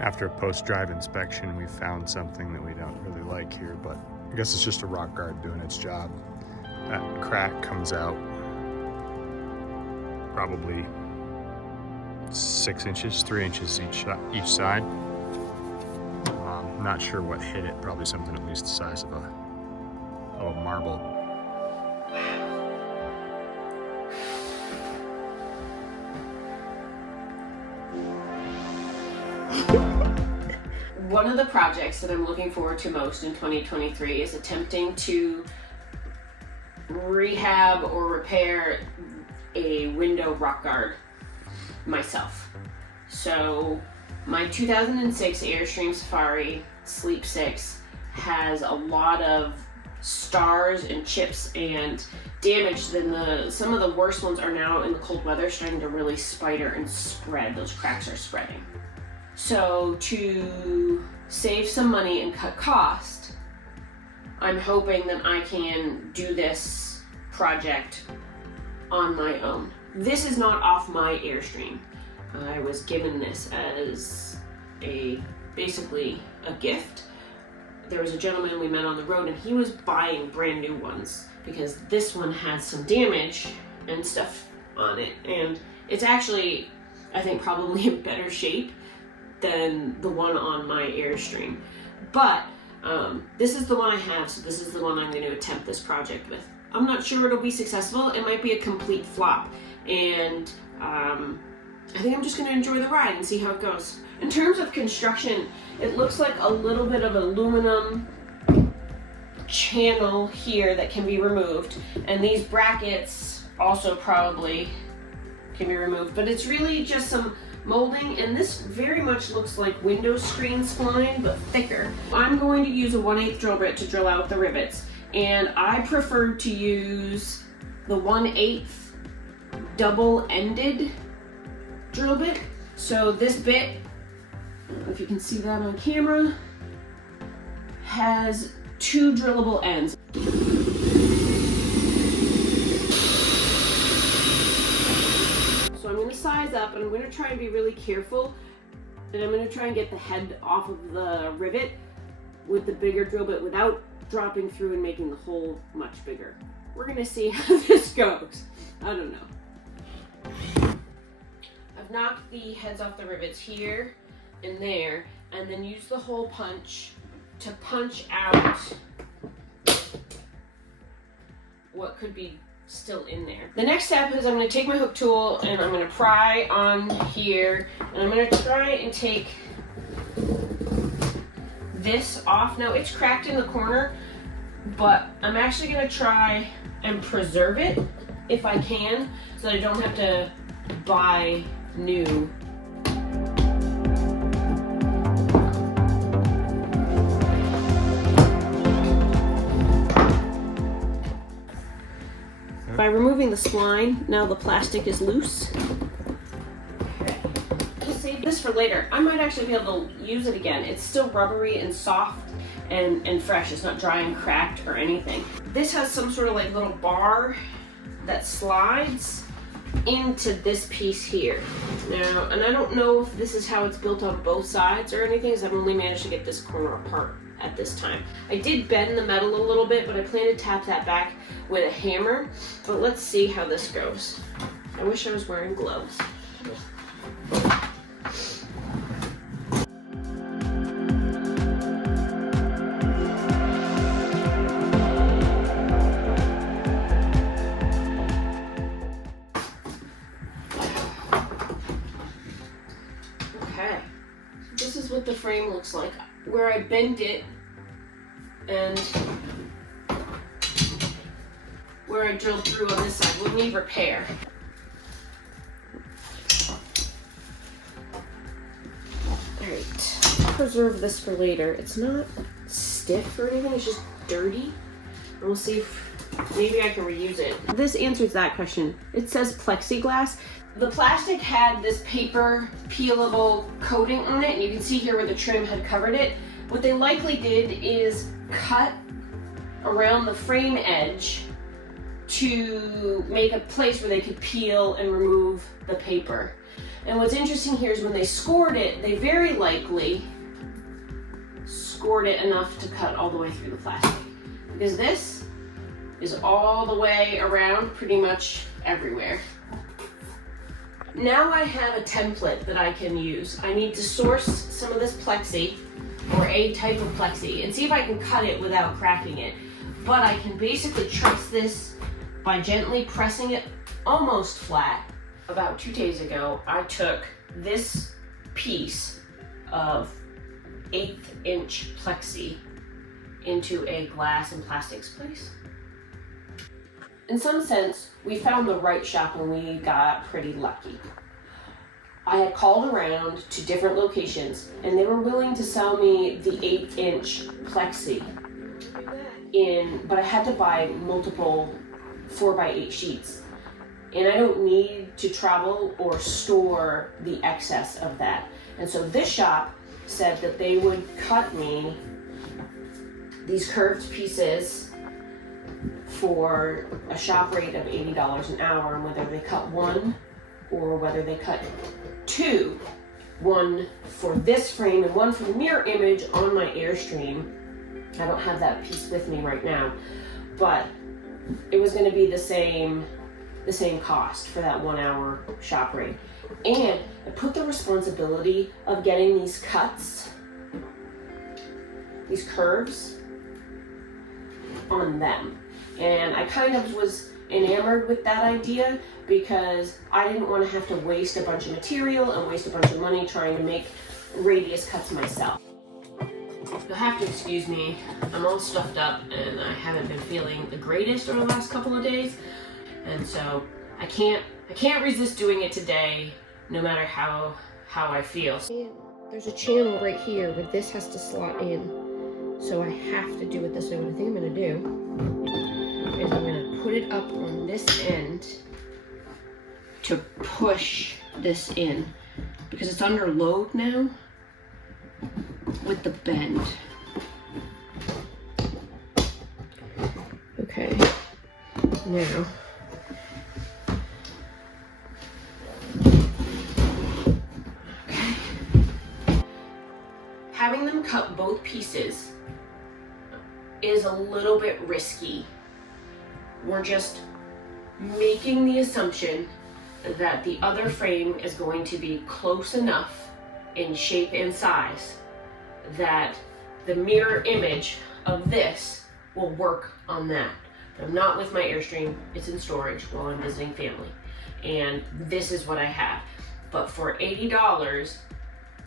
After a post-drive inspection, we found something that we don't really like here, but I guess it's just a rock guard doing its job. That crack comes out probably 6 inches, 3 inches each side. Not sure what hit it, probably something at least the size of a marble. One of the projects that I'm looking forward to most in 2023 is attempting to rehab or repair a window rock guard myself. So my 2006 Airstream Safari Sleep 6 has a lot of stars and chips and damage. Then some of the worst ones are now in the cold weather starting to really spider and spread. Those cracks are spreading. So to save some money and cut cost, I'm hoping that I can do this project on my own. This is not off my Airstream. I was given this as basically a gift. There was a gentleman we met on the road and he was buying brand new ones because this one had some damage and stuff on it. And it's actually, I think, probably in better shape than the one on my Airstream. But this is the one I have, so this is the one I'm going to attempt this project with. I'm not sure it'll be successful. It might be a complete flop. And I think I'm just going to enjoy the ride and see how it goes. In terms of construction, it looks like a little bit of aluminum channel here that can be removed. And these brackets also probably can be removed. But it's really just some molding, and this very much looks like window screen spline, but thicker. I'm going to use a 1/8 drill bit to drill out the rivets, and I prefer to use the 1/8 double-ended drill bit. So this bit, I don't know if you can see that on camera, has 2 drillable ends. So I'm going to size up and I'm going to try and be really careful, and I'm going to try and get the head off of the rivet with the bigger drill bit without dropping through and making the hole much bigger. We're going to see how this goes. I don't know. I've knocked the heads off the rivets here and there, and then use the hole punch to punch out what could be still in there. The next step is I'm going to take my hook tool and I'm going to pry on here, and I'm going to try and take this off. Now it's cracked in the corner, but I'm actually going to try and preserve it if I can, so that I don't have to buy new. By removing the spline, now the plastic is loose. Okay. We'll save this for later. I might actually be able to use it again. It's still rubbery and soft and fresh. It's not dry and cracked or anything. This has some sort of like little bar that slides into this piece here. Now, and I don't know if this is how it's built on both sides or anything, because I've only managed to get this corner apart at this time. I did bend the metal a little bit, but I plan to tap that back with a hammer. But let's see how this goes. I wish I was wearing gloves. Okay, this is what the frame looks like. Where I bend it and where I drilled through on this side will need repair. Alright, preserve this for later. It's not stiff or anything, it's just dirty. And we'll see if maybe I can reuse it. This answers that question. It says plexiglass. The plastic had this paper peelable coating on it, and you can see here where the trim had covered it. What they likely did is cut around the frame edge to make a place where they could peel and remove the paper. And what's interesting here is when they scored it, they very likely scored it enough to cut all the way through the plastic. Because this is all the way around pretty much everywhere. Now I have a template that I can use. I need to source some of this plexi, or a type of plexi, and see if I can cut it without cracking it. But I can basically truss this by gently pressing it almost flat. About 2 days ago, I took this piece of 1/8 inch plexi into a glass and plastics place. In some sense, we found the right shop and we got pretty lucky. I had called around to different locations and they were willing to sell me the 1/8 inch plexi but I had to buy multiple 4x8 sheets. And I don't need to travel or store the excess of that. And so this shop said that they would cut me these curved pieces for a shop rate of $80 an hour, and whether they cut one or whether they cut two, one for this frame and one for the mirror image on my Airstream. I don't have that piece with me right now, but it was going to be the same cost for that 1 hour shop rate. And I put the responsibility of getting these cuts, these curves, on them. And I kind of was enamored with that idea because I didn't want to have to waste a bunch of material and waste a bunch of money trying to make radius cuts myself. You'll have to excuse me, I'm all stuffed up and I haven't been feeling the greatest over the last couple of days. And so I can't resist doing it today, no matter how I feel. There's a channel right here where this has to slot in. So I have to do it this way. What I think I'm gonna do is I'm gonna put it up on this end to push this in because it's under load now with the bend. Okay, now having them cut both pieces is a little bit risky. We're just making the assumption that the other frame is going to be close enough in shape and size that the mirror image of this will work on that. But I'm not with my Airstream, it's in storage while I'm visiting family. And this is what I have. But for $80,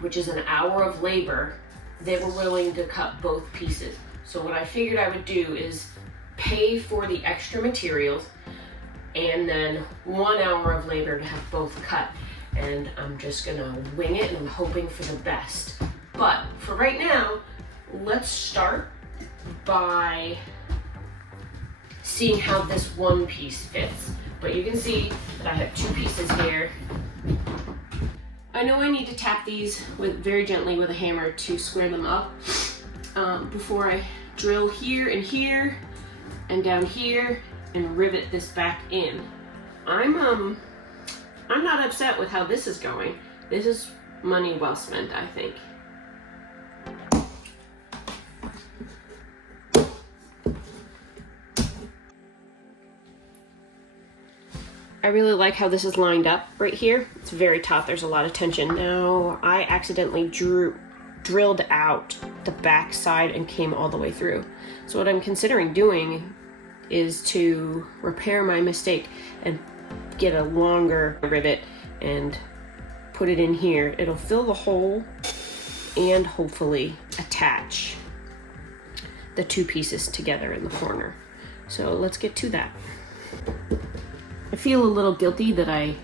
which is an hour of labor, they were willing to cut both pieces. So what I figured I would do is pay for the extra materials and then 1 hour of labor to have both cut. And I'm just gonna wing it and I'm hoping for the best. But for right now, let's start by seeing how this one piece fits. But you can see that I have 2 pieces here. I know I need to tap these very gently with a hammer to square them up before I drill here and down here and rivet this back in. I'm not upset with how this is going. This is money well spent, I think. I really like how this is lined up right here. It's very taut, there's a lot of tension. Now, I accidentally drilled out the back side and came all the way through. So what I'm considering doing is to repair my mistake and get a longer rivet and put it in here. It'll fill the hole and hopefully attach the 2 pieces together in the corner. So let's get to that. I feel a little guilty that I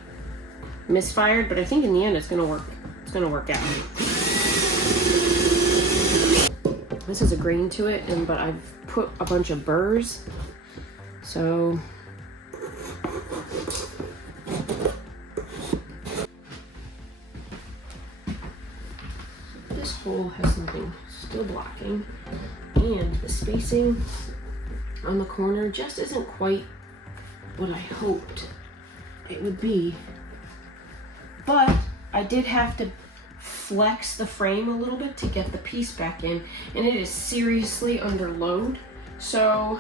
misfired, but I think in the end it's gonna work. It's gonna work out. This has a grain to it, but I've put a bunch of burrs. So this hole has something still blocking, and the spacing on the corner just isn't quite what I hoped it would be. But I did have to flex the frame a little bit to get the piece back in, and it is seriously under load. So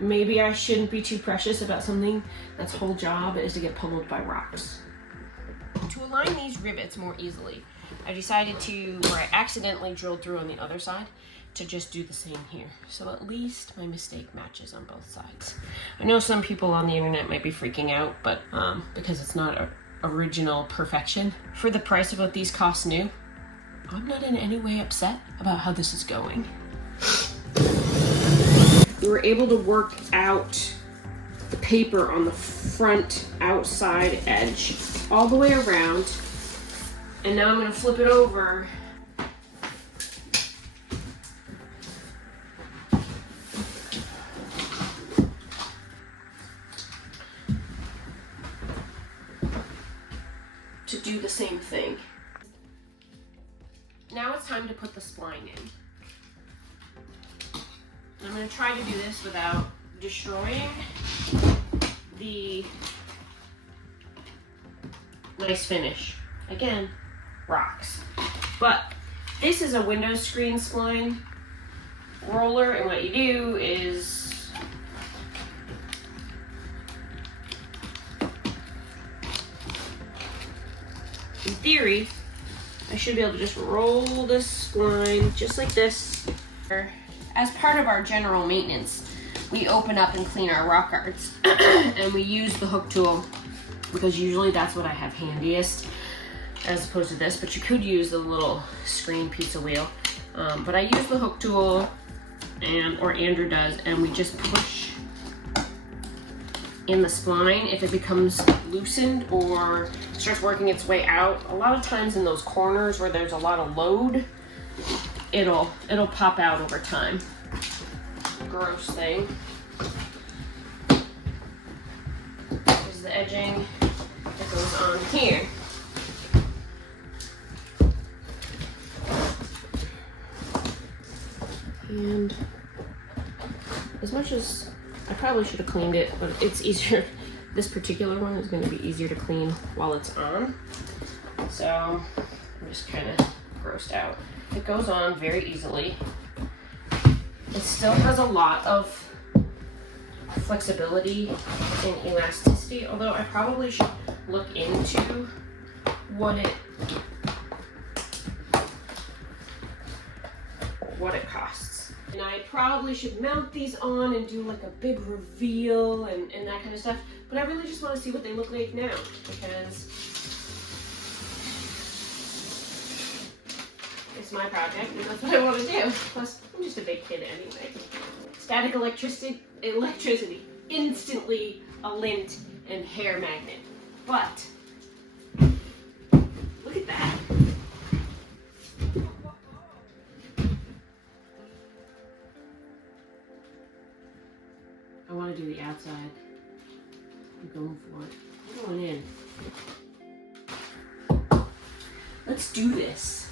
maybe I shouldn't be too precious about something that's whole job is to get pummeled by rocks. To align these rivets more easily, I decided to, where I accidentally drilled through on the other side, to just do the same here. So at least my mistake matches on both sides. I know some people on the internet might be freaking out, but because it's not a original perfection. For the price of what these cost new, I'm not in any way upset about how this is going. We were able to work out the paper on the front outside edge all the way around, and now I'm going to flip it over to do the same thing. Now it's time to put the spline in. I'm going to try to do this without destroying the nice finish. Again, rocks. But this is a window screen spline roller, and what you do is in theory, I should be able to just roll this spline just like this. As part of our general maintenance, we open up and clean our rock guards and we use the hook tool because usually that's what I have handiest as opposed to this, but you could use the little screen pizza wheel. But I use the hook tool, or Andrew does, and we just push in the spline. If it becomes loosened or starts working its way out, a lot of times in those corners where there's a lot of load, it'll pop out over time. Gross thing is the edging that goes on here. And as much as I probably should have cleaned it, but it's easier. This particular one is going to be easier to clean while it's on. So I'm just kind of grossed out. It goes on very easily. It still has a lot of flexibility and elasticity, although I probably should look into what it costs. And I probably should mount these on and do like a big reveal and that kind of stuff, but I really just want to see what they look like now, because it's my project and that's what I want to do. Plus, I'm just a big kid anyway. Static electricity, instantly a lint and hair magnet. But, look at that. I want to do the outside. I'm going for it. I'm going in. Let's do this.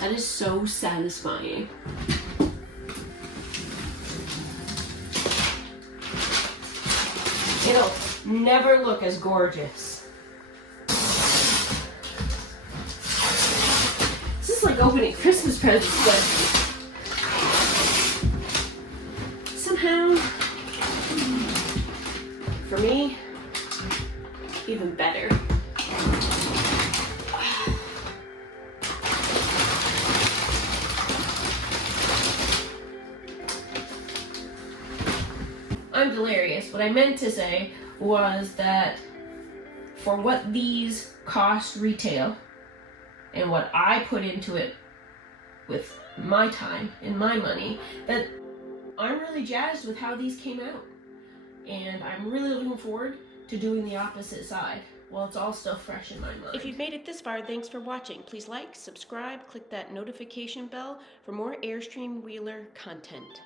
That is so satisfying. It'll never look as gorgeous. This is like opening Christmas presents, but somehow, for me, even better. I'm delirious. What I meant to say was that for what these cost retail and what I put into it with my time and my money, that I'm really jazzed with how these came out. And I'm really looking forward to doing the opposite side while it's all still fresh in my mind. If you've made it this far, thanks for watching. Please like, subscribe, click that notification bell for more AirstreamWheeler content.